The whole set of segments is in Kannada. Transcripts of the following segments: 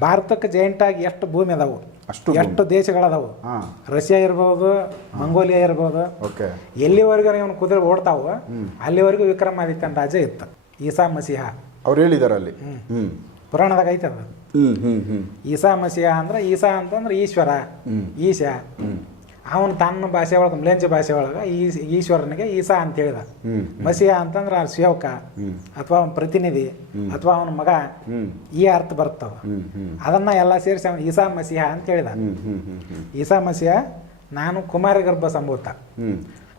ಭಾರತಕ್ಕೆ ಜಾಯಿಂಟ್ ಆಗಿ ಎಷ್ಟು ಭೂಮಿ ಅದಾವು? ಅಷ್ಟು ಎಷ್ಟು ದೇಶಗಳದಾವು? ರಷ್ಯಾ ಇರ್ಬೋದು ಮಂಗೋಲಿಯಾ ಇರ್ಬೋದು. ಓಕೆ. ಎಲ್ಲಿವರೆಗೂ ಇವನು ಕುದುರೆ ಓಡ್ತಾವು ಅಲ್ಲಿವರೆಗೂ ವಿಕ್ರಮಾದಿತ್ಯನ ರಾಜ ಇತ್ತು ಈಸಾ ಮಸಿಹ. ಅವ್ರು ಹೇಳಿದಾರೆ ಅಲ್ಲಿ. ಪುರಾಣದಾಗ ಐತೆ ಅದು. ಈಸಾ ಮಸಿಹ ಅಂದ್ರೆ ಈಸಾ ಅಂತಂದ್ರೆ ಈಶ್ವರ ಈಶ. ಅವನು ತನ್ನ ಭಾಷೆ ಒಳಗೆ ಮ್ಲೇಂಜ ಭಾಷೆ ಒಳಗೆ ಈ ಈಶ್ವರನಿಗೆ ಈಸಾ ಅಂತ ಹೇಳಿದ. ಮಸಿಯ ಮಸೀಹ ಅಂತಂದ್ರೆ ಆ ಸೇವಕ ಅಥವಾ ಅವನ ಪ್ರತಿನಿಧಿ ಅಥವಾ ಅವನ ಮಗ ಈ ಅರ್ಥ ಬರ್ತವ. ಅದನ್ನ ಎಲ್ಲ ಸೇರಿಸಿ ಅವನು ಈಸಾ ಮಸಿಹ ಅಂತ ಹೇಳಿದ. ಈಸಾ ಮಸಿಹ ನಾನು ಕುಮಾರ ಗರ್ಭ ಸಂಭೂತ.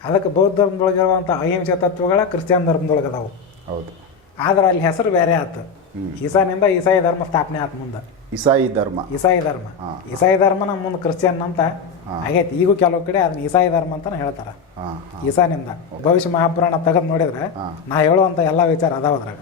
ಅದಕ್ಕೆ ಬೌದ್ಧ ಧರ್ಮದೊಳಗಿರುವಂಥ ಅಹಿಂಸೆ ತತ್ವಗಳ ಕ್ರಿಶ್ಚಿಯನ್ ಧರ್ಮದೊಳಗದಾವು. ಹೌದು. ಆದ್ರೆ ಅಲ್ಲಿ ಹೆಸರು ಬೇರೆ ಆತು. ಈಸಾನಿಂದ ಈಸಾಯಿ ಧರ್ಮ ಸ್ಥಾಪನೆ ಆತು ಮುಂದೆ. ಇಸಾಯಿ ಧರ್ಮ. ಇಸಾಯಿ ಧರ್ಮ. ಇಸಾಯಿ ಧರ್ಮ ನಮ್ಮ ಮುಂದೆ ಕ್ರಿಶ್ಚಿಯನ್ ಅಂತ ಆಗೈತಿ. ಈಗೂ ಕೆಲವು ಕಡೆ ಅದನ್ನ ಈಸಾಯಿ ಧರ್ಮ ಅಂತಾನೆ ಹೇಳ್ತಾರ. ಈಸಾನಿಂದ. ಭವಿಷ್ಯ ಮಹಾಪುರಾಣ ತೆಗೆದು ನೋಡಿದ್ರೆ. ನಾ ಹೇಳುವಂತ ಎಲ್ಲಾ ವಿಚಾರ ಅದಾವ ಅದ್ರಾಗ.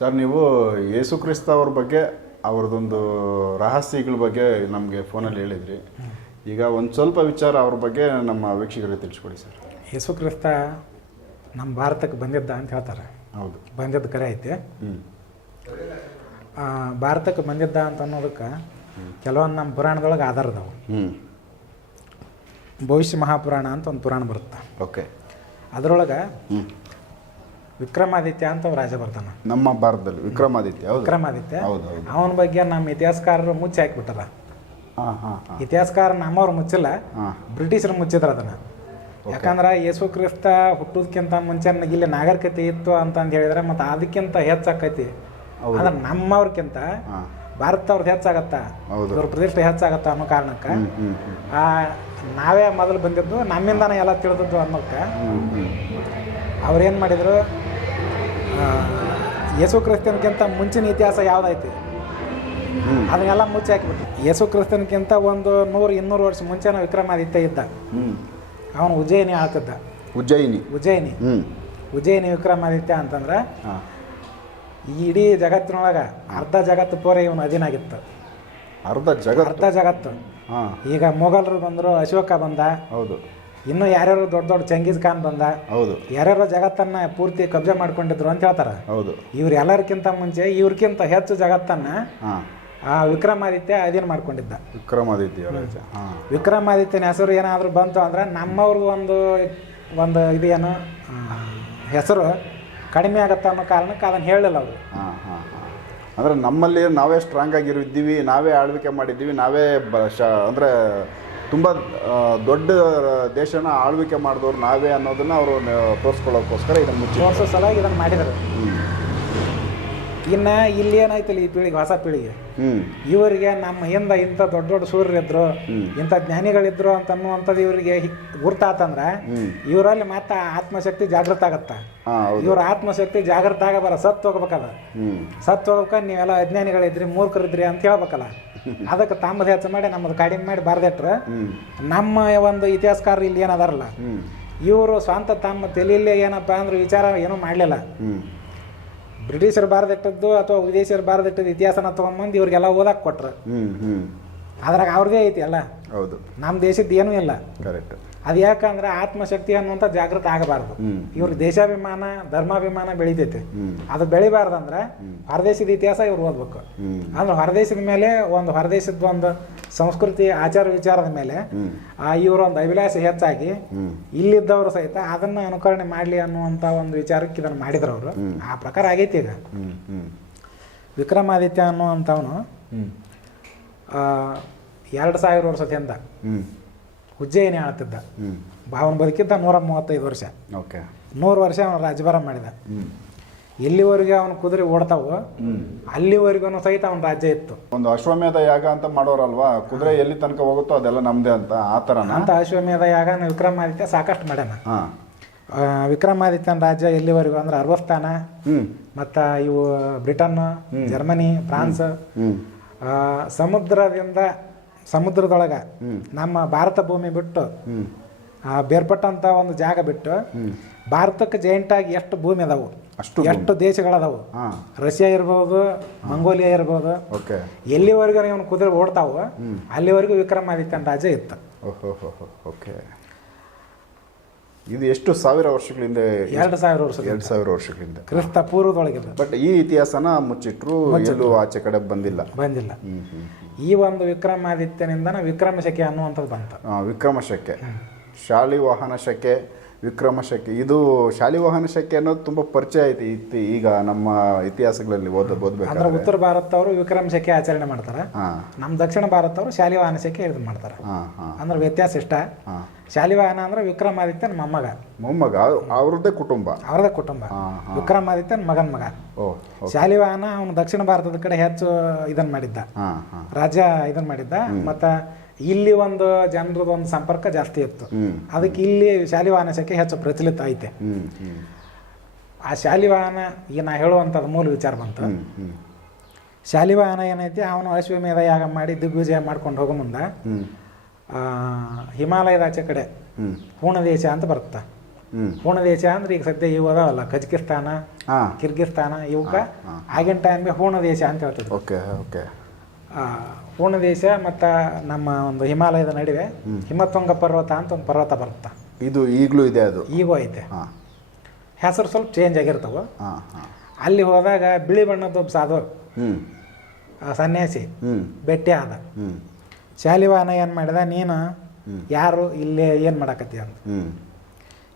ಸರ್ ನೀವು ಯೇಸು ಕ್ರಿಸ್ತ ಅವ್ರ ಬಗ್ಗೆ ಅವ್ರದ್ದೊಂದು ರಹಸ್ಯಗಳ ಬಗ್ಗೆ ನಮಗೆ ಫೋನಲ್ಲಿ ಹೇಳಿದ್ರಿ. ಈಗ ಒಂದು ಸ್ವಲ್ಪ ವಿಚಾರ ಅವ್ರ ಬಗ್ಗೆ ನಮ್ಮ ವೀಕ್ಷಕರಿಗೆ ತಿಳಿಸ್ಕೊಡಿ ಸರ್. ಯೇಸು ಕ್ರಿಸ್ತ ನಮ್ಮ ಭಾರತಕ್ಕೆ ಬಂದಿದ್ದ ಅಂತ ಹೇಳ್ತಾರೆ. ಹೌದು. ಬಂದಿದ್ದ ಕರೆ ಐತೆ. ಭಾರತಕ್ಕೆ ಬಂದಿದ್ದ ಅಂತ ಅನ್ನೋದಕ್ಕೆ ಕೆಲವೊಂದು ನಮ್ಮ ಪುರಾಣದೊಳಗೆ ಆಧಾರ ಅದಾವು. ಹ್ಞೂ ಭವಿಷ್ಯ ಮಹಾಪುರಾಣ ಅಂತ ಒಂದು ಪುರಾಣ ಬರುತ್ತೆ. ಓಕೆ. ಅದರೊಳಗೆ ವಿಕ್ರಮಾದಿತ್ಯ ಅಂತ ಒಬ್ಬ ರಾಜ ಬರ್ತಾನೆ. ನಮ್ಮ ಭಾರತದಲ್ಲಿ ವಿಕ್ರಮಾದಿತ್ಯ ಹೌದು. ವಿಕ್ರಮಾದಿತ್ಯ ಹೌದು ಹೌದು. ಅವನ ಬಗ್ಗೆ ನಮ್ಮ ಇತಿಹಾಸಕಾರರು ಮುಚ್ಚಿ ಹಾಕಿಬಿಟ್ಟಾರ. ಹಾಂ ಹಾಂ ಹಾಂ. ಇತಿಹಾಸಕಾರ ನಮ್ಮವ್ರು ಮುಚ್ಚಿಲ್ಲ ಹಾಂ. ಬ್ರಿಟಿಷರು ಮುಚ್ಚಿದ್ರು ಅದನ್ನ. ಯಾಕಂದ್ರೆ ಯೇಸು ಕ್ರಿಸ್ತ ಹುಟ್ಟೋದಕ್ಕಿಂತ ಮುಂಚೆ ಇಲ್ಲಿ ನಾಗರಿಕತೆ ಇತ್ತು ಅಂತಂದು ಹೇಳಿದ್ರೆ ಮತ್ತು ಅದಕ್ಕಿಂತ ಹೆಚ್ಚಾಕೈತಿ. ಅಂದ್ರೆ ನಮ್ಮವ್ರಕ್ಕಿಂತ ಭಾರತವ್ರದ್ದು ಹೆಚ್ಚಾಗತ್ತ. ಇವ್ರ ಪ್ರತಿಷ್ಠೆ ಹೆಚ್ಚಾಗತ್ತ ಅನ್ನೋ ಕಾರಣಕ್ಕೆ? ಆ, ನಾವೇ ಮೊದಲು ಬಂದಿದ್ದು ನಮ್ಮಿಂದನೇ ಎಲ್ಲ ತಿಳಿದದ್ದು ಅನ್ನೋಕ್ಕೆ ಅವ್ರೇನು ಮಾಡಿದರು? ಯೇಸು ಕ್ರಿಸ್ತನ್ಗಿಂತ ಮುಂಚಿನ ಇತಿಹಾಸ ಯಾವುದೈತಿ? ಅದನ್ನೆಲ್ಲ ಮುಚ್ಚಿ ಹಾಕಿಬಿಟ್ಟು. ಯೇಸು ಕ್ರಿಸ್ತನ್ಗಿಂತ ಒಂದು ನೂರು ಇನ್ನೂರು ವರ್ಷ ಮುಂಚೆನ ವಿಕ್ರಮಾದಿತ್ಯ ಇದ್ದ. ಅವನು ಉಜ್ಜಯಿನಿ ಆಳ್ತಿದ್ದ ಉಜ್ಜಯಿನಿ. ಉಜ್ಜಯಿನಿ. ಉಜ್ಜಯಿನಿ ವಿಕ್ರಮಾದಿತ್ಯ ಅಂತಂದ್ರೆ ಈ ಇಡೀ ಜಗತ್ತಿನೊಳಗೆ ಅರ್ಧ ಜಗತ್ತು ಪೂರ ಇವನು ಅಧೀನಾಗಿತ್ತು ಅರ್ಧ ಜಗತ್ತು? ಅರ್ಧ ಜಗತ್ತು. ಈಗ ಮೊಘಲರು ಬಂದರು ಅಶೋಕ ಬಂದ. ಹೌದು. ಇನ್ನು ಯಾರ್ಯಾರು ದೊಡ್ಡ ದೊಡ್ಡ ಚಂಗೀಸ್ ಖಾನ್ ಬಂದ ಹೌದು. ಯಾರ್ಯಾರು ಜಗತ್ತನ್ನ ಪೂರ್ತಿ ಕಬ್ಜಾ ಮಾಡ್ಕೊಂಡಿದ್ರು ಅಂತ ಹೇಳ್ತಾರೆ. ಹೌದು. ಇವ್ರು ಎಲ್ಲರಿಗಿಂತ ಮುಂಚೆ ಇವ್ರಿಗಿಂತ ಹೆಚ್ಚು ಜಗತ್ತನ್ನ ಆ ವಿಕ್ರಮಾದಿತ್ಯ ಅಧೀನ ಮಾಡ್ಕೊಂಡಿದ್ದ. ವಿಕ್ರಮಾದಿತ್ಯ ವಿಕ್ರಮಾದಿತ್ಯನ ಹೆಸರು ಏನಾದರೂ ಬಂತು ಅಂದ್ರೆ ನಮ್ಮವ್ರದ್ದು ಒಂದು ಒಂದು ಇದೇನು ಹೆಸರು ಕಡಿಮೆ ಆಗತ್ತ ಅನ್ನೋ ಕಾರಣಕ್ಕೆ ಅದನ್ನ ಹೇಳಲಿಲ್ಲ ಅವರು. ಹಾಂ ಹಾಂ ಹಾಂ. ಅಂದರೆ ನಮ್ಮಲ್ಲಿ ನಾವೇ ಸ್ಟ್ರಾಂಗ್ ಆಗಿರಿದ್ದೀವಿ ನಾವೇ ಆಳ್ವಿಕೆ ಮಾಡಿದ್ದೀವಿ ನಾವೇ ಬ ಶ ಅಂದರೆ ತುಂಬ ದೊಡ್ಡ ದೇಶನ ಆಳ್ವಿಕೆ ಮಾಡಿದವ್ರು ನಾವೇ ಅನ್ನೋದನ್ನ ಅವರು ತೋರಿಸ್ಕೊಳ್ಳೋಕ್ಕೋಸ್ಕರ ಇದನ್ನು ಮುಚ್ಚಿ ತೋರಿಸೋ ಸಲುವಾಗಿ ಇದನ್ನು ಮಾಡಿದರು. ಹ್ಞೂ ಇನ್ನು ಇಲ್ಲಿ ಏನಾಯ್ತಲ್ಲ ಈ ಪೀಳಿಗೆ ಹೊಸ ಪೀಳಿಗೆ? ಇವರಿಗೆ ನಮ್ಮ ಹಿಂದೆ ಇಂಥ ದೊಡ್ಡ ದೊಡ್ಡ ಸೂರ್ಯರಿದ್ರು ಇಂಥ ಜ್ಞಾನಿಗಳಿದ್ರು ಅಂತ ಅನ್ನುವಂಥದ್ದು ಇವರಿಗೆ ಗುರ್ತಾತಂದ್ರೆ ಇವರಲ್ಲಿ ಮತ್ತೆ ಆತ್ಮಶಕ್ತಿ ಜಾಗೃತ ಆಗತ್ತ? ಇವ್ರ ಆತ್ಮಶಕ್ತಿ ಜಾಗೃತ ಆಗಬಾರ ಸತ್ತು ಹೋಗ್ಬೇಕಲ್ಲ ಸತ್ ಸತ್ತು ಹೋಗ್ಬೇಕ ನೀವೆಲ್ಲ ಅಜ್ಞಾನಿಗಳಿದ್ರಿ ಮೂರ್ಖರಿದ್ರಿ ಅಂತ ಹೇಳ್ಬೇಕಲ್ಲ? ಅದಕ್ಕೆ ತಮ್ಮದು ಹೆಚ್ಚು ಮಾಡಿ ನಮ್ಮದು ಕಡಿಮೆ ಮಾಡಿ ಬರ್ದಿಟ್ರೆ ನಮ್ಮ ಒಂದು ಇತಿಹಾಸಕಾರ ಇಲ್ಲಿ ಏನದಾರಲ್ಲ ಇವರು ಸ್ವಂತ ತಮ್ಮ ತಲೆಯಲ್ಲಿ ಏನಪ್ಪ ಅಂದ್ರೆ ವಿಚಾರ ಏನೂ ಮಾಡಲಿಲ್ಲ. ಬ್ರಿಟಿಷರು ಬಾರ್ದಿಟ್ಟದ್ದು ಅಥವಾ ವಿದೇಶಿಯರು ಬಾರದಿಟ್ಟದ್ದು ಇತಿಹಾಸನ ತೊಗೊಂಬಂದು ಇವ್ರಿಗೆಲ್ಲ ಓದಕ್ಕೆ ಕೊಟ್ರು. ಅದ್ರಾಗ ಅವ್ರದ್ದೇ ಐತಿ ಅಲ್ಲ. ಹೌದು. ನಮ್ಮ ದೇಶದ್ದು ಏನೂ ಇಲ್ಲ. ಕರೆಕ್ಟ್ ಅದು ಯಾಕಂದ್ರೆ ಆತ್ಮಶಕ್ತಿ ಅನ್ನುವಂಥ ಜಾಗೃತ ಆಗಬಾರ್ದು. ಇವ್ರಿಗೆ ಇವ್ರ ದೇಶಾಭಿಮಾನ ಧರ್ಮಾಭಿಮಾನ ಬೆಳಿತೈತೆ. ಅದು ಬೆಳಿಬಾರ್ದಂದ್ರೆ ಹೊರದೇಶದ ಇತಿಹಾಸ ಇವ್ರು ಓದ್ಬೇಕು. ಅಂದ್ರೆ ಹೊರದೇಶದ ಮೇಲೆ ಒಂದು ಹೊರದೇಶದ ಒಂದು ಸಂಸ್ಕೃತಿ ಆಚಾರ ವಿಚಾರದ ಮೇಲೆ ಆ ಇವರ ಒಂದು ಅಭಿಲಾಷ ಹೆಚ್ಚಾಗಿ ಇಲ್ಲಿದ್ದವರು ಸಹಿತ ಅದನ್ನ ಅನುಕರಣೆ ಮಾಡಲಿ ಅನ್ನುವಂಥ ಒಂದು ವಿಚಾರಕ್ಕೆ ಇದನ್ನು ಮಾಡಿದ್ರು ಅವರು. ಆ ಪ್ರಕಾರ ಆಗೈತಿ ಈಗ. ವಿಕ್ರಮಾದಿತ್ಯ ಅನ್ನುವಂಥವನು ಎರಡು ಸಾವಿರ ವರ್ಷದಿಂದ ಉಜ್ಜಯಿನಿ ಆಳ್ತಿದ್ದ. ಅವನು ಬದುಕಿದ್ದ ನೂರ ಮೂವತ್ತೈದು ವರ್ಷ. ಓಕೆ. ನೂರು ವರ್ಷ ಅವನು ರಾಜ್ಯಭಾರ ಮಾಡಿದ. ಎಲ್ಲಿವರೆಗೆ ಅವನು ಕುದುರೆ ಓಡ್ತಾವೋ ಅಲ್ಲಿವರೆಗೂ ಸಹಿತ ಅವನ ರಾಜ್ಯ ಇತ್ತು. ಒಂದು ಅಶ್ವಮೇಧ ಯಾಗ ಅಂತ ಮಾಡೋರಲ್ವಾ? ಕುದುರೆ ಎಲ್ಲಿ ತನಕ ಹೋಗುತ್ತೋ ಅದೆಲ್ಲ ನಮ್ಮದೇ ಅಂತ ಆ ಥರ ಅಂತ ಅಶ್ವಮೇಧ ಯಾಗ ವಿಕ್ರಮಾದಿತ್ಯ ಸಾಕಷ್ಟು ಮಾಡ್ಯಾನ. ವಿಕ್ರಮಾದಿತ್ಯನ ರಾಜ್ಯ ಎಲ್ಲಿವರೆಗೂ ಅಂದ್ರೆ ಅರ್ವಸ್ಥಾನ ಮತ್ತು ಇವು ಬ್ರಿಟನ್ ಜರ್ಮನಿ ಫ್ರಾನ್ಸ್ ಸಮುದ್ರದಿಂದ ಸಮುದ್ರದೊಳಗೆ ನಮ್ಮ ಭಾರತ ಭೂಮಿ ಬಿಟ್ಟು ಬೇರ್ಪಟ್ಟಂತ ಒಂದು ಜಾಗ ಬಿಟ್ಟು ಭಾರತಕ್ಕೆ ಜಾಯಿಂಟ್ ಆಗಿ ಎಷ್ಟು ಭೂಮಿ ಅದಾವು? ಅಷ್ಟು ಎಷ್ಟು ದೇಶಗಳದಾವು? ರಷ್ಯಾ ಇರ್ಬೋದು ಮಂಗೋಲಿಯಾ ಇರ್ಬೋದು. ಓಕೆ. ಎಲ್ಲಿವರೆಗೂ ಇವನು ಕುದುರೆ ಓಡ್ತಾವು. ಅಲ್ಲಿವರೆಗೂ ವಿಕ್ರಮಾದಿತ್ಯನ ರಾಜ ಇತ್ತು. ಓಹೋ ಓಕೆ. ಇದು ಎಷ್ಟು ಸಾವಿರ ವರ್ಷಗಳಿಂದ ಎರಡು ಸಾವಿರ ವರ್ಷ ಎರಡು ಸಾವಿರ ವರ್ಷಗಳಿಂದ. ಕ್ರಿಸ್ತ ಪೂರ್ವದೊಳಗೆ ಬಟ್ ಈ ಇತಿಹಾಸನ ಮುಚ್ಚಿಟ್ರು ಎಲ್ಲೂ ಆಚೆ ಕಡೆ ಬಂದಿಲ್ಲ. ಬಂದಿಲ್ಲ. ಈ ಒಂದು ವಿಕ್ರಮಾದಿತ್ಯನಿಂದನ ವಿಕ್ರಮ ಶಕೆ ಅನ್ನುವಂಥದ್ದು ಬಂತು. ವಿಕ್ರಮ ಶಕೆ ಶಾಲಿವಾಹನ ಶಕೆ ವಿಕ್ರಮ ಶಕೆ ಇದು ಶಾಲಿವಾಹನ ಶಕೆ ಅನ್ನೋದು ತುಂಬಾ ಪರಿಚಯ ಐತಿ ಇತ್ತಿ ಈಗ ನಮ್ಮ ಇತಿಹಾಸಗಳಲ್ಲಿ ಓದ ಅಂದ್ರೆ ಉತ್ತರ ಉತ್ತರ ಭಾರತದವರು ವಿಕ್ರಮ ಶಕೆ ಆಚರಣೆ ಮಾಡ್ತಾರೆ. ಹಾ. ನಮ್ಮ ದಕ್ಷಿಣ ಭಾರತದವರು ಶಾಲಿವಾಹನ ಶಕೆ ಇದು ಮಾಡ್ತಾರೆ. ಹಾ ಹಾ. ಅಂದ್ರೆ ವ್ಯತ್ಯಾಸ ಇಷ್ಟ. ಶಾಲಿ ಶಾಲಿವಾಹನ ಅಂದ್ರೆ ವಿಕ್ರಮಾದಿತ್ಯನ ಮೊಮ್ಮಗ. ಮೊಮ್ಮಗ? ಅವ್ರದ್ದೇ ಕುಟುಂಬ? ಅವ್ರದೇ ಕುಟುಂಬ. ವಿಕ್ರಮಾದಿತ್ಯನ ಮಗನ ಮಗ. ಓ ಓ. ಶಾಲಿವಾಹನ ಅವನು ದಕ್ಷಿಣ ಭಾರತದ ಕಡೆ ಹೆಚ್ಚು ಇದನ್ನ ಮಾಡಿದ್ದ. ಹಾ ಹಾ. ರಾಜ್ಯ ಇದನ್ನ ಮಾಡಿದ್ದ. ಮತ್ತ ಇಲ್ಲಿ ಒಂದು ಜನರದ ಒಂದು ಸಂಪರ್ಕ ಜಾಸ್ತಿ ಇತ್ತು. ಅದಕ್ಕೆ ಇಲ್ಲಿ ಶಾಲಿವಾಹನ ಶಾಖೆ ಹೆಚ್ಚು ಪ್ರಚಲಿತ ಐತೆ. ಆ ಶಾಲಿ ವಾಹನ ಈಗ ನಾ ಹೇಳುವಂಥದ್ದು ಮೂಲ ವಿಚಾರ ಬಂತು. ಶಾಲಿ ವಾಹನ ಏನೈತಿ ಅವನು ಅಶ್ವಮೇಧ ಯಾಗ ಮಾಡಿ ದಿಗ್ವಿಜಯ ಮಾಡ್ಕೊಂಡು ಹೋಗೋ ಮುಂದೆ ಹಿಮಾಲಯದ ಆಚೆ ಕಡೆ ಹ್ಮ್. ಪೂರ್ಣ ದೇಶ ಅಂತ ಬರುತ್ತೆ. ಪೂರ್ಣದೇಶ ಪೂರ್ಣ ದೇಶ ಅಂದ್ರೆ ಈಗ ಸದ್ಯ ಇವು ಅದಾವಲ್ಲ ಕಜಕಿಸ್ತಾನ ಹಾ. ಕಿರ್ಗಿಸ್ತಾನ ಇವಕ್ಕ. ಆಗಿನ ಟೈಮ್ಗೆ ಪೂರ್ಣ ದೇಶ ಅಂತ ಹೇಳ್ತದೆ ಓಕೆ ಓಕೆ. ಆ, ಪೂರ್ಣ ದೇಶ ಮತ್ತು ನಮ್ಮ ಒಂದು ಹಿಮಾಲಯದ ನಡುವೆ ಹಿಮತ್ವಂಗ ಪರ್ವತ ಅಂತ ಒಂದು ಪರ್ವತ ಬರುತ್ತೆ. ಇದು ಈಗಲೂ ಇದೆ ಅದು? ಈಗೂ ಐತೆ ಹಾ. ಹೆಸರು ಸ್ವಲ್ಪ ಚೇಂಜ್ ಆಗಿರ್ತವೆ. ಹಾ ಹಾ. ಅಲ್ಲಿ ಹೋದಾಗ ಬಿಳಿ ಬಣ್ಣದ ಒಬ್ಬ ಸಾಧು ಸನ್ಯಾಸಿ. ಭೇಟಿ ಆದ. ಶಾಲಿವಾಹನ ಏನು ಮಾಡಿದ? ನೀನು ಯಾರು ಇಲ್ಲೇ ಏನು ಮಾಡಾಕತ್ತಿ ಅಂತ.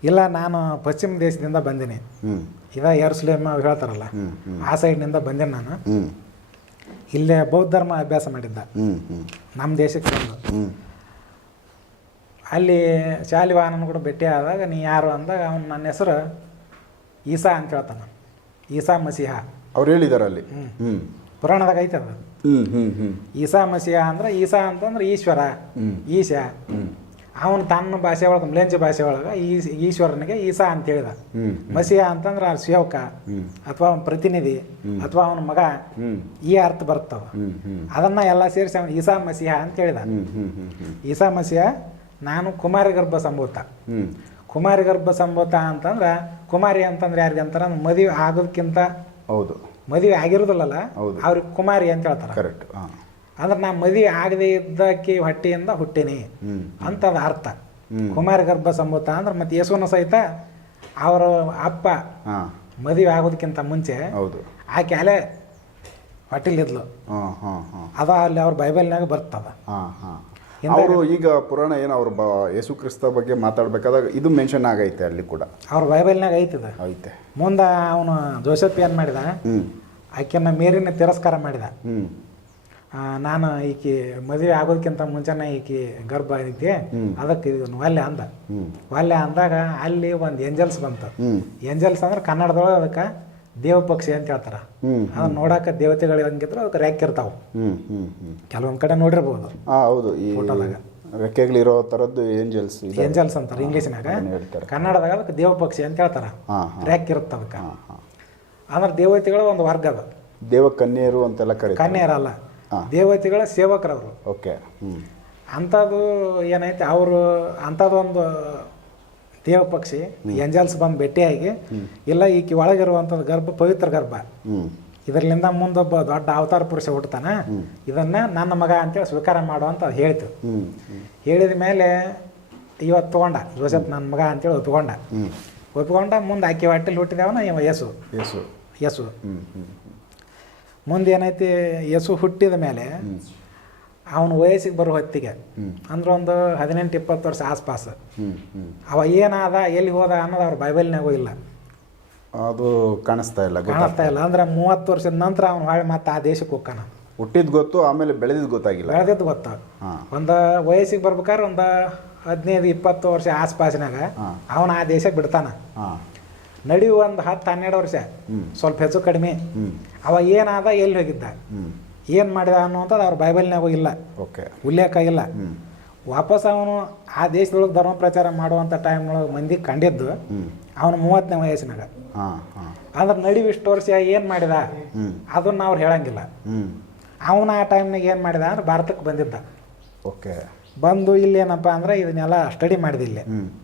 ಇಲ್ಲ ನಾನು ಪಶ್ಚಿಮ ದೇಶದಿಂದ ಬಂದೀನಿ. ಇದ ಅವ್ರು ಹೇಳ್ತಾರಲ್ಲ. ಆ ಸೈಡ್ನಿಂದ ಬಂದಿನಿ ನಾನು. ಇಲ್ಲೇ ಬೌದ್ಧ ಧರ್ಮ ಅಭ್ಯಾಸ ಮಾಡಿದ್ದ. ನಮ್ಮ ದೇಶಕ್ಕೆ ಬಂದು. ಅಲ್ಲಿ ಶಾಲಿವಾಹನನ ಕೂಡ ಭೇಟಿ ಆದಾಗ ನೀ ಯಾರು? ಅಂದಾಗ ಅವನು ನನ್ನ ಹೆಸರು ಈಸಾ ಅಂತ ಹೇಳ್ತಾನೆ. ಈಸಾ ಮಸೀಹ. ಅವ್ರು ಹೇಳಿದಾರೆ ಅಲ್ಲಿ. ಹ್ಞೂ ಪುರಾಣದಾಗ ಐತೆ ಅದು. ಹ್ಞೂ ಹ್ಞೂ ಹ್ಞೂ ಈಸಾ ಮಸೀಹ ಅಂದ್ರೆ ಈಸಾ ಅಂತಂದ್ರೆ ಈಶ್ವರ. ಈಶಾ. ಅವನು ತನ್ನ ಭಾಷೆ ಒಳಗೆ ಮ್ಲೇಂಜ ಭಾಷೆ ಒಳಗೆ ಈ ಈಶ್ವರನಿಗೆ ಈಸಾ ಅಂತ ಹೇಳಿದ. ಮಸೀಹ ಅಂತಂದ್ರೆ ಆ ಸೇವಕ ಅಥವಾ ಅವನ ಪ್ರತಿನಿಧಿ ಅಥವಾ ಅವನ ಮಗ ಈ ಅರ್ಥ ಬರ್ತವ. ಅದನ್ನ ಎಲ್ಲ ಸೇರಿಸಿ ಅವನು ಈಸಾ ಮಸಿಹ ಅಂತ ಹೇಳಿದ. ಈಸಾ ಮಸಿಹ ನಾನು ಕುಮಾರಿ ಗರ್ಭ ಸಂಭೂತ. ಕುಮಾರಿ ಗರ್ಭ ಸಂಭೂತ ಅಂತಂದ್ರೆ ಕುಮಾರಿ ಅಂತಂದ್ರೆ ಯಾರಿಗೆ ಅಂತಾರ? ಮದುವೆ ಆಗೋದಕ್ಕಿಂತ ಹೌದು. ಮದುವೆ ಆಗಿರೋದಿಲ್ಲಲ್ಲ. ಅವ್ರಿಗೆ ಕುಮಾರಿ ಅಂತ ಹೇಳ್ತಾರೆ. ಕರೆಕ್ಟ್ ಅಂದ್ರೆ ನಾ ಮದುವೆ ಆಗದೆ ಇದ್ದಕ್ಕೆ ಹೊಟ್ಟೆಯಿಂದ ಹುಟ್ಟಿನಿ ಹ್ಮ್. ಅಂತ ಅದ ಅರ್ಥ ಕುಮಾರ ಗರ್ಭ ಸಂಭೂತ ಅಂದ್ರೆ ಮತ್ತೆ ಯೇಸುನ ಸಹಿತ ಅವರ ಅಪ್ಪ ಮದುವೆ ಆಗೋದಕ್ಕಿಂತ ಮುಂಚೆ ಹೌದು. ಆಕೆ ಅಲ್ಲೇ ಹೊಟ್ಟಿಲಿದ್ಲು. ಅದ ಅಲ್ಲಿ ಅವ್ರ ಬೈಬಲ್ನಾಗ ಬರ್ತದ. ಹಾಂ ಹಾಂ. ಹಿಂದೆ- ಅವರು ಈಗ ಪುರಾಣ ಏನು ಅವ್ರು ಬ ಯೇಸು ಕ್ರಿಸ್ತ ಬಗ್ಗೆ ಮಾತಾಡ್ಬೇಕಾದಾಗ ಇದು ಮೆನ್ಷನ್ ಆಗೈತೆ ಅಲ್ಲಿ ಕೂಡ. ಅವ್ರ ಬೈಬಲ್ನಾಗ ಐತದ. ಐತೆ. ಮುಂದೆ ಅವನು ಜೋಸೆಫ್ ಏನು ಮಾಡಿದ? ಆಕೆನ ಮೇರಿನ ತಿರಸ್ಕಾರ ಮಾಡಿದ. ನಾನು ಈಕಿ ಮದುವೆ ಆಗೋದಕ್ಕಿಂತ ಮುಂಚೆನೇ ಈಕಿ ಗರ್ಭ ಐತಿ ಅದಕ್ಕೆ ಇದನ್ನು ಒಲ್ಲೆ ಅಂದ. ವಾಲ್ಯ ಅಂದಾಗ ಅಲ್ಲಿ ಒಂದು ಎಂಜಲ್ಸ್ ಬಂತು. ಎಂಜಲ್ಸ್ ಅಂದ್ರೆ ಕನ್ನಡದೊಳಗೆ ಅದಕ್ಕೆ ದೇವ ಪಕ್ಷಿ ಅಂತ ಹೇಳ್ತಾರ. ಅದನ್ನ ನೋಡಾಕ ದೇವತೆಗಳು ಹೆಂಗಿದ್ರು ಅದಕ್ಕೆ ರೆಕ್ಕೆ ಇರ್ತಾವ. ಕೆಲವೊಂದ್ ಕಡೆ ನೋಡಿರ್ಬೋದು. ಹೌದು. ಈ ಫೋಟೋದಾಗ. ರೆಕ್ಕೆಗಳಿರೋ ಥರದ್ದು ಏಂಜಲ್ಸ್ ಇದೆ ಏಂಜಲ್ಸ್ ಅಂತಾರೆ ಇಂಗ್ಲೀಷ್ನಾಗ ಕನ್ನಡದಾಗ ಅದಕ್ಕೆ ದೇವ ಪಕ್ಷಿ ಅಂತ ಹೇಳ್ತಾರ. ರ್ಯಾಕ್ ಇರುತ್ತೆ ಅದಕ್ಕೆ. ಅಂದ್ರೆ ದೇವತೆಗಳು ಒಂದು ವರ್ಗ ದೇವ ಕನ್ಯರು ಅಂತೆಲ್ಲ ಕರೆ ಕನ್ಯರಲ್ಲ. ದೇವತೆಗಳ ಸೇವಕರವರು. ಓಕೆ. ಹ್ಞೂ ಅಂಥದ್ದು ಏನೈತೆ ಅವರು ಅಂಥದ್ದೊಂದು ದೇವ ಪಕ್ಷಿ ಎಂಜಲ್ಸ್ ಬಂದು ಭೇಟಿಯಾಗಿ ಇಲ್ಲ ಈಕೆ ಒಳಗಿರುವಂಥದ್ದು ಗರ್ಭ ಪವಿತ್ರ ಗರ್ಭ. ಇದರಿಂದ ಮುಂದೊಬ್ಬ ದೊಡ್ಡ ಅವತಾರ ಪುರುಷ ಹುಟ್ಟತಾನೆ ಇದನ್ನ ನನ್ನ ಮಗ ಅಂತೇಳಿ ಸ್ವೀಕಾರ ಮಾಡು ಅಂತ ಹೇಳ್ತು ಹೇಳಿದ ಮೇಲೆ ಇವತ್ತು ತೊಗೊಂಡ ಜೋಸೆಫ್ ನನ್ನ ಮಗ ಅಂತೇಳಿ ಒಪ್ಕೊಂಡ ಒಪ್ಕೊಂಡ ಮುಂದೆ ಆಕೆ ಹೊಟ್ಟೆಲಿ ಹುಟ್ಟಿದವನ ಇವ ಯಸು. ಯಸು. ಯೇಸು. ಮುಂದೆ ಏನೈತಿ ಯಸು ಹುಟ್ಟಿದ ಮೇಲೆ ಅವನ ವಯಸ್ಸಿಗೆ ಬರೋ ಹೊತ್ತಿಗೆ ಅಂದ್ರೆ ಒಂದು ಹದಿನೆಂಟು ಇಪ್ಪತ್ತು ವರ್ಷ ಆಸ್ಪಾಸ್. ಅವ ಏನಾದ ಎಲ್ಲಿ ಹೋದ ಅನ್ನೋದು ಅವ್ರ ಬೈಬಲ್ನಾಗೂ ಇಲ್ಲ. ಅದು ಕಾಣಿಸ್ತಾ ಇಲ್ಲ ಕಾಣಿಸ್ತಾ ಇಲ್ಲ. ಅಂದ್ರೆ ಮೂವತ್ತು ವರ್ಷದ ನಂತರ ಅವ್ನು ಹೊಳೆ ಮತ್ತೆ ಆ ದೇಶಕ್ಕೆ ಹೋಗ್ತಾನ. ಹುಟ್ಟಿದ್ ಗೊತ್ತು ಆಮೇಲೆ ಬೆಳೆದಿದ್ದು ಗೊತ್ತಾಗಿಲ್ಲ. ಬೆಳೆದಿದ್ದು ಗೊತ್ತ. ಒಂದು ವಯಸ್ಸಿಗೆ ಬರ್ಬೇಕಾದ್ರೆ ಒಂದು ಹದಿನೈದು ಇಪ್ಪತ್ತು ವರ್ಷ ಆಸ್ಪಾಸಿನಾಗ ಅವನು ಅವನ ಆ ದೇಶಕ್ಕೆ ಬಿಡ್ತಾನ. ಹಾಂ ನಡಿ ಒಂದು ಹತ್ತು ಹನ್ನೆರಡು ವರ್ಷ. ಸ್ವಲ್ಪ ಹೆಚ್ಚು ಕಡಿಮೆ. ಅವ ಏನಾದ ಎಲ್ಲಿ ಹೋಗಿದ್ದ? ಏನು ಮಾಡಿದ ಅನ್ನುವಂಥದ್ದು ಅವ್ರ ಬೈಬಲ್ನಾಗೂ ಇಲ್ಲ. ಓಕೆ. ಉಲ್ಲೇಖ ಇಲ್ಲ. ವಾಪಸ್ ಅವನು ಆ ದೇಶದೊಳಗೆ ಧರ್ಮ ಪ್ರಚಾರ ಮಾಡುವಂಥ ಟೈಮ್ನೊಳಗೆ ಮಂದಿ ಕಂಡಿದ್ದು ಅವನು ಮೂವತ್ತನೇ ವಯಸ್ಸಿನಾಗ. ಆದ್ರೆ ನಡಿವು ಇಷ್ಟು ವರ್ಷ ಏನು ಮಾಡಿದ? ಅದನ್ನ ಅವ್ರು ಹೇಳಂಗಿಲ್ಲ. ಅವನ ಆ ಟೈಮ್ನಾಗ ಏನು ಮಾಡಿದ ಅಂದ್ರೆ ಭಾರತಕ್ಕೆ ಬಂದಿದ್ದ. ಓಕೆ. ಬಂದು ಇಲ್ಲಿ ಏನಪ್ಪಾ ಅಂದ್ರೆ ಇದನ್ನೆಲ್ಲ ಸ್ಟಡಿ ಮಾಡಿದ ಇಲ್ಲಿ. ಹ್ಞೂ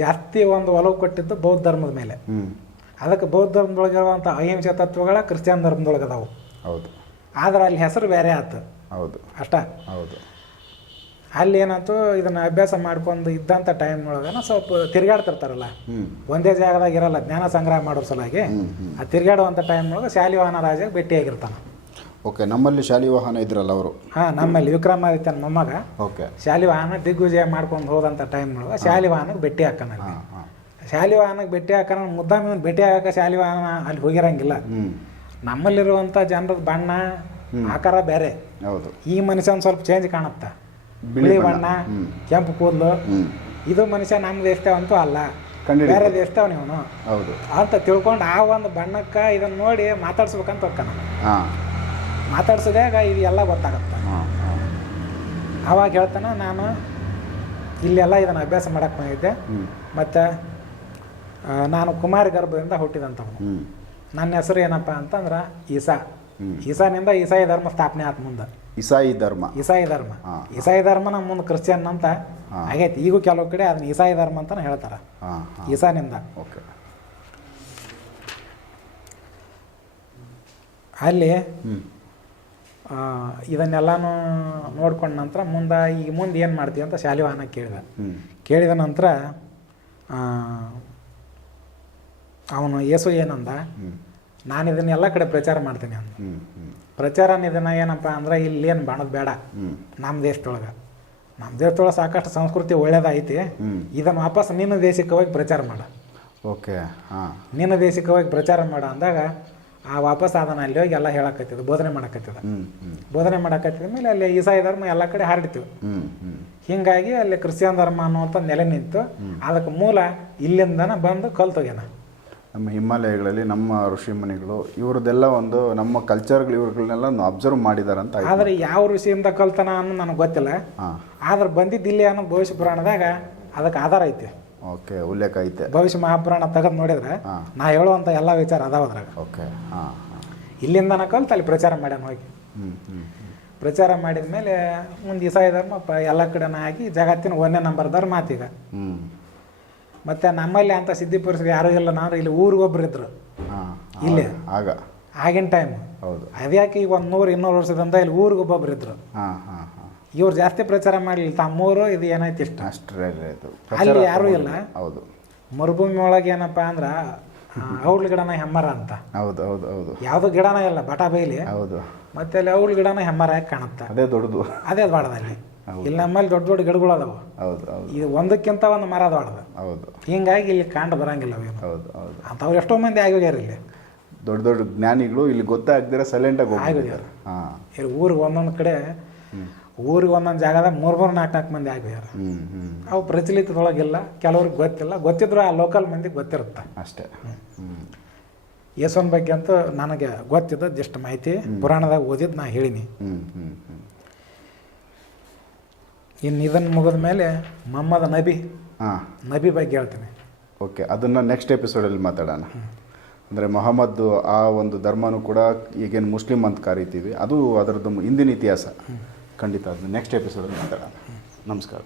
ಜಾಸ್ತಿ ಒಂದು ಒಲವು ಕೊಟ್ಟಿದ್ದು ಬೌದ್ಧ ಧರ್ಮದ ಮೇಲೆ. ಅದಕ್ಕೆ ಬೌದ್ಧ ಧರ್ಮದೊಳಗಿರುವಂಥ ಅಹಿಂಸೆ ತತ್ವಗಳ ಕ್ರಿಶ್ಚಿಯನ್ ಧರ್ಮದೊಳಗೆ ಅದಾವು ಹೌದು. ಆದ್ರೆ ಅಲ್ಲಿ ಹೆಸರು ಬೇರೆ ಆಯ್ತು ಹೌದು. ಅಷ್ಟ? ಹೌದು. ಅಲ್ಲಿ ಏನಾಯ್ತು ಇದನ್ನ ಅಭ್ಯಾಸ ಮಾಡ್ಕೊಂಡು ಇದ್ದಂಥ ಟೈಮ್ನೊಳಗನ ಸ್ವಲ್ಪ ತಿರ್ಗಾಡ್ತಿರ್ತಾರಲ್ಲ. ಒಂದೇ ಜಾಗದಾಗ ಇರಲ್ಲ ಜ್ಞಾನ ಸಂಗ್ರಹ ಮಾಡೋ ಸಲುವಾಗಿ. ಆ ತಿರುಗಾಡುವಂಥ ಟೈಮ್ನೊಳಗೆ ಶಾಲಿವಾಹನ ರಾಜ ಭೇಟಿಯಾಗಿರ್ತಾನೆ. ಓಕೆ ನಮ್ಮಲ್ಲಿ ಶಾಲಿ ವಾಹನ ಇದ್ರಲ್ಲ ಅವರು? ಹಾಂ ನಮ್ಮಲ್ಲಿ ವಿಕ್ರಮಾದಿತ್ಯನ ಮೊಮ್ಮಗ. ಓಕೆ ಶಾಲಿ ವಾಹನ ದಿಗ್ವಿಜಯ ಮಾಡ್ಕೊಂಡು ಹೋದಂಥ ಟೈಮ್ ನೋಡುವ ಶಾಲಿ ಹಾಕನ ಭೇಟಿ ಹಾಕೋಣ ಶಾಲಿ ವಾಹನಕ್ಕೆ ಭೇಟಿ ಹಾಕೋಣ ಮುದ್ದಾಮಿ ಭೇಟಿ ಶಾಲಿ ವಾಹನ ಅಲ್ಲಿ ಹೋಗಿರಂಗಿಲ್ಲ. ನಮ್ಮಲ್ಲಿರುವಂಥ ಜನರದ ಬಣ್ಣ ಆಕಾರ ಬೇರೆ. ಹೌದು. ಈ ಮನುಷ್ಯನ ಸ್ವಲ್ಪ ಚೇಂಜ್ ಕಾಣುತ್ತೆ. ಬಿಳಿ ಬಣ್ಣ. ಕೆಂಪು ಕೂದಲು. ಇದು ಮನುಷ್ಯ ನಮ್ಮ ದೇಶದವಂತೂ ಅಲ್ಲ. ಬೇರೆ ದೇಶದವನು ಇವನು. ಹೌದು. ಅಂತ ತಿಳ್ಕೊಂಡು ಆ ಒಂದು ಬಣ್ಣಕ್ಕೆ ಇದನ್ನ ನೋಡಿ ಮಾತಾಡ್ಸ್ಬೇಕಂತ ಹೋಗ್ತಾನ. ಹಾಂ. ಮಾತಾಡ್ಸಿದಾಗ ಇದು ಎಲ್ಲ ಗೊತ್ತಾಗತ್ತೆ. ಅವಾಗ ಹೇಳ್ತಾನ ನಾನು ಇಲ್ಲೆಲ್ಲ ಇದನ್ನು ಅಭ್ಯಾಸ ಮಾಡಕ್ಕೆ ಬಂದಿದ್ದೆ. ಮತ್ತು ನಾನು ಕುಮಾರ ಗರ್ಭದಿಂದ ಹುಟ್ಟಿದಂಥವನು ನನ್ನ ಹೆಸರು ಏನಪ್ಪ ಅಂತಂದ್ರೆ ಈಸಾ. ಇಸಾನಿಂದ ಈಸಾನಿಂದ ಈಸಾಯಿ ಧರ್ಮ ಸ್ಥಾಪನೆ ಆತ ಮುಂದೆ. ಇಸಾಯಿ ಧರ್ಮ. ಇಸಾಯಿ ಧರ್ಮ. ಇಸಾಯಿ ಧರ್ಮ ನಮ್ಮ ಮುಂದೆ ಕ್ರಿಶ್ಚಿಯನ್ ಅಂತ. ಆಗೈತಿ. ಈಗೂ ಕೆಲವು ಕಡೆ ಅದನ್ನ ಇಸಾಯಿ ಧರ್ಮ ಅಂತಾನೆ ಹೇಳ್ತಾರೆ. ಇಸಾನಿಂದ ಓಕೆ. ಅಲ್ಲಿ ಇದನ್ನೆಲ್ಲಾನು ನೋಡ್ಕೊಂಡ ನಂತರ ಮುಂದೆ ಈಗ ಮುಂದೆ ಏನು ಮಾಡ್ತೀವಿ ಅಂತ ಶಾಲಿವಾಹನ ಕೇಳಿದ. ಕೇಳಿದ ನಂತರ ಅವನು ಏಸು ಏನಂದ? ನಾನು ಇದನ್ನ ಎಲ್ಲ ಕಡೆ ಪ್ರಚಾರ ಮಾಡ್ತೀನಿ ಅಂತ ಪ್ರಚಾರ ಇದನ್ನ ಏನಪ್ಪ ಅಂದ್ರೆ ಇಲ್ಲಿ ಏನು ಬಾಣದ ಬೇಡ. ನಮ್ಮ ದೇಶದೊಳಗೆ. ನಮ್ಮ ದೇಶದೊಳಗೆ ಸಾಕಷ್ಟು ಸಂಸ್ಕೃತಿ ಒಳ್ಳೇದೈತಿ ಹ್ಞೂ ಇದನ್ನು ವಾಪಸ್ ನಿನ್ನ ದೇಶಕ್ಕೆ ಹೋಗಿ ಪ್ರಚಾರ ಮಾಡ. ಓಕೆ ಹಾಂ. ನಿನ್ನ ದೇಶಕ್ಕೆ ಹೋಗಿ ಪ್ರಚಾರ ಮಾಡ ಅಂದಾಗ ಆ ವಾಪಸ್ ಆದನ ಅಲ್ಲಿ ಹೋಗಿ ಎಲ್ಲ ಹೇಳಕತ್ತಿದ್ದು ಬೋಧನೆ ಮಾಡಕತ್ತಿದ ಬೋಧನೆ ಮಾಡಕತ್ತಿದ ಮೇಲೆ ಅಲ್ಲಿ ಈಸಾಯಿ ಧರ್ಮ ಎಲ್ಲ ಕಡೆ ಹರಡ್ತೀವಿ. ಹಿಂಗಾಗಿ ಅಲ್ಲಿ ಕ್ರಿಶ್ಚಿಯನ್ ಧರ್ಮ ಅನ್ನುವಂಥ ನೆಲೆ ನಿಂತು ಅದಕ್ಕೆ ಮೂಲ ಇಲ್ಲಿಂದನ ಬಂದು ಕಲ್ತೋಗ್ಯಾನ ನಮ್ಮ ಹಿಮಾಲಯಗಳಲ್ಲಿ ನಮ್ಮ ಋಷಿ ಮುನಿಗಳು ಇವ್ರದ್ದೆಲ್ಲ ಒಂದು ನಮ್ಮ ಕಲ್ಚರ್ಗಳು ಇವ್ರಗಳನ್ನೆಲ್ಲ ಅಬ್ಸರ್ವ್ ಮಾಡಿದಾರೆ ಅಂತ ಆದರೆ ಯಾವ ಋಷಿಯಿಂದ ಕಲ್ತನ ಅನ್ನೋ ನನಗೆ ಗೊತ್ತಿಲ್ಲ. ಆದ್ರೆ ಬಂದಿದ್ದಿಲ್ಲ ಇಲ್ಲಿ ಅನ್ನೋ ಭವಿಷ್ಯ ಪುರಾಣದಾಗ ಅದಕ್ಕೆ ಆಧಾರ ಐತಿ. ಓಕೆ ಉಲ್ಲೇಖ ಐತೆ ಭವಿಷ್ಯ ಮಹಾಪುರಾಣ ತಗದ್ ನೋಡಿದ್ರೆ. ನಾ ಹೇಳುವಂಥ ಎಲ್ಲ ವಿಚಾರ ಅದಾವ ಅದ್ರಾಗ. ಓಕೆ ಹಾಂ ಇಲ್ಲಿಂದನ ಕಲ್ತು ಅಲ್ಲಿ ಪ್ರಚಾರ ಮಾಡ್ಯಾನ ಹೋಗಿ. ಪ್ರಚಾರ ಮಾಡಿದ ಮೇಲೆ ಮುಂದೆ ಇಸಾಯ ಧರ್ಮ ಪ ಎಲ್ಲ ಕಡೆನ ಆಗಿ ಜಗತ್ತಿನ ಒಂದನೇ ನಂಬರ್ ಧರ್ಮ ಆತೀಗ ಹ್ಞೂ ಮತ್ತೆ ನಮ್ಮಲ್ಲಿ ಅಂತ ಸಿದ್ಧಿ ಪುರುಷರು ಯಾರೂ ಇಲ್ಲ ನಾನು ಇಲ್ಲಿ ಊರಿಗೊಬ್ರು ಇದ್ರು. ಇಲ್ಲಿ? ಆಗ. ಆಗಿನ ಟೈಮ್ ಹೌದು. ಅದ್ಯಾಕೆ ಈಗ ಒಂದು ನೂರು ಇನ್ನೂರು ವರ್ಷದಿಂದ ಇಲ್ಲಿ ಊರಿಗೊಬ್ಬೊಬ್ರು ಇದ್ರು? ಇವ್ರು ಜಾಸ್ತಿ ಪ್ರಚಾರ ಮಾಡಲಿಲ್ಲ. ತಮ್ಮವರು ಇದು ಏನಾಯ್ತು ಇಷ್ಟ? ಅಷ್ಟು ಇದು. ಅಲ್ಲಿ ಯಾರು ಇಲ್ಲ. ಹೌದು. ಮರುಭೂಮಿ ಒಳಗೆ ಏನಪ್ಪ ಅಂದ್ರೆ ಅವ್ಳ ಗಿಡನ ಹೆಮ್ಮರ ಅಂತ. ಹೌದು ಹೌದು ಹೌದು. ಯಾವುದು ಗಿಡನ ಇಲ್ಲ ಬಟ ಬೈಲಿ. ಹೌದು. ಮತ್ತೆ ಅಲ್ಲಿ ಅವ್ಳ ಗಿಡನ ಹೆಮ್ಮರ ಯಾಕೆ ಕಾಣುತ್ತೆ? ಅದೇ ದೊಡ್ಡದು. ಅದೇ ದೊಡ್ಡದಲ್ಲಿ. ಇಲ್ಲಿ ನಮ್ಮಲ್ಲಿ ದೊಡ್ಡ ದೊಡ್ಡ ಗಿಡಗಳು ಅದಾವ. ಹೌದು ಹೌದು. ಇದು ಒಂದಕ್ಕಿಂತ ಒಂದು ಮರ ದೊಡ್ಡದು ಹೌದು. ಹಿಂಗಾಗಿ ಇಲ್ಲಿ ಕಾಂಡ ಬರಂಗಿಲ್ಲ ಹೌದು ಹೌದು. ಅಂಥವ್ರು ಎಷ್ಟೋ ಮಂದಿ ಆಗೋಗ್ಯಾರ ಇಲ್ಲಿ. ದೊಡ್ಡ ದೊಡ್ಡ ಜ್ಞಾನಿಗಳು ಇಲ್ಲಿ ಗೊತ್ತಾಗ್ದಿರ ಸೈಲೆಂಟಾಗಿ ಆಗಿ ಹಾಂ. ಇಲ್ಲಿ ಊರಿಗೆ ಒಂದೊಂದು ಕಡೆ ಊರಿಗೆ ಒಂದೊಂದು ಜಾಗದಾಗ ಮೂರು ಮೂರು ನಾಲ್ಕು ನಾಲ್ಕು ಮಂದಿ ಆಗ್ಯಾರ ಅವು ಪ್ರಚಲಿತದೊಳಗಿಲ್ಲ ಕೆಲವ್ರಿಗೆ ಗೊತ್ತಿಲ್ಲ. ಗೊತ್ತಿದ್ರು ಆ ಲೋಕಲ್ ಮಂದಿಗೆ ಗೊತ್ತಿರುತ್ತೆ. ಅಷ್ಟೇ. ಯೇಸೋನ್ ಯೇಸುವನ್ ಬಗ್ಗೆ ಅಂತೂ ನನಗೆ ಗೊತ್ತಿದ್ದದ್ದು ಎಷ್ಟು ಮಾಹಿತಿ. ಪುರಾಣದಾಗ ಓದಿದ್ದು ನಾ ಹೇಳಿನಿ. ಇನ್ನು ಇದನ್ನು ಮುಗಿದ ಮೇಲೆ ಮೊಹಮ್ಮದ್ ನಬಿ ಹಾಂ. ನಬಿ ಬಗ್ಗೆ ಹೇಳ್ತೀನಿ. ಓಕೆ ಅದನ್ನು ನೆಕ್ಸ್ಟ್ ಎಪಿಸೋಡಲ್ಲಿ ಮಾತಾಡೋಣ. ಅಂದರೆ ಮೊಹಮ್ಮದ್ ಆ ಒಂದು ಧರ್ಮನೂ ಕೂಡ ಈಗೇನು ಮುಸ್ಲಿಂ ಅಂತ ಕರಿತೀವಿ. ಅದು ಅದರದ್ದು ಹಿಂದಿನ ಇತಿಹಾಸ. ಖಂಡಿತ. ಅದನ್ನ ನೆಕ್ಸ್ಟ್ ಎಪಿಸೋಡಲ್ಲಿ ಮಾತಾಡೋಣ. ನಮಸ್ಕಾರ.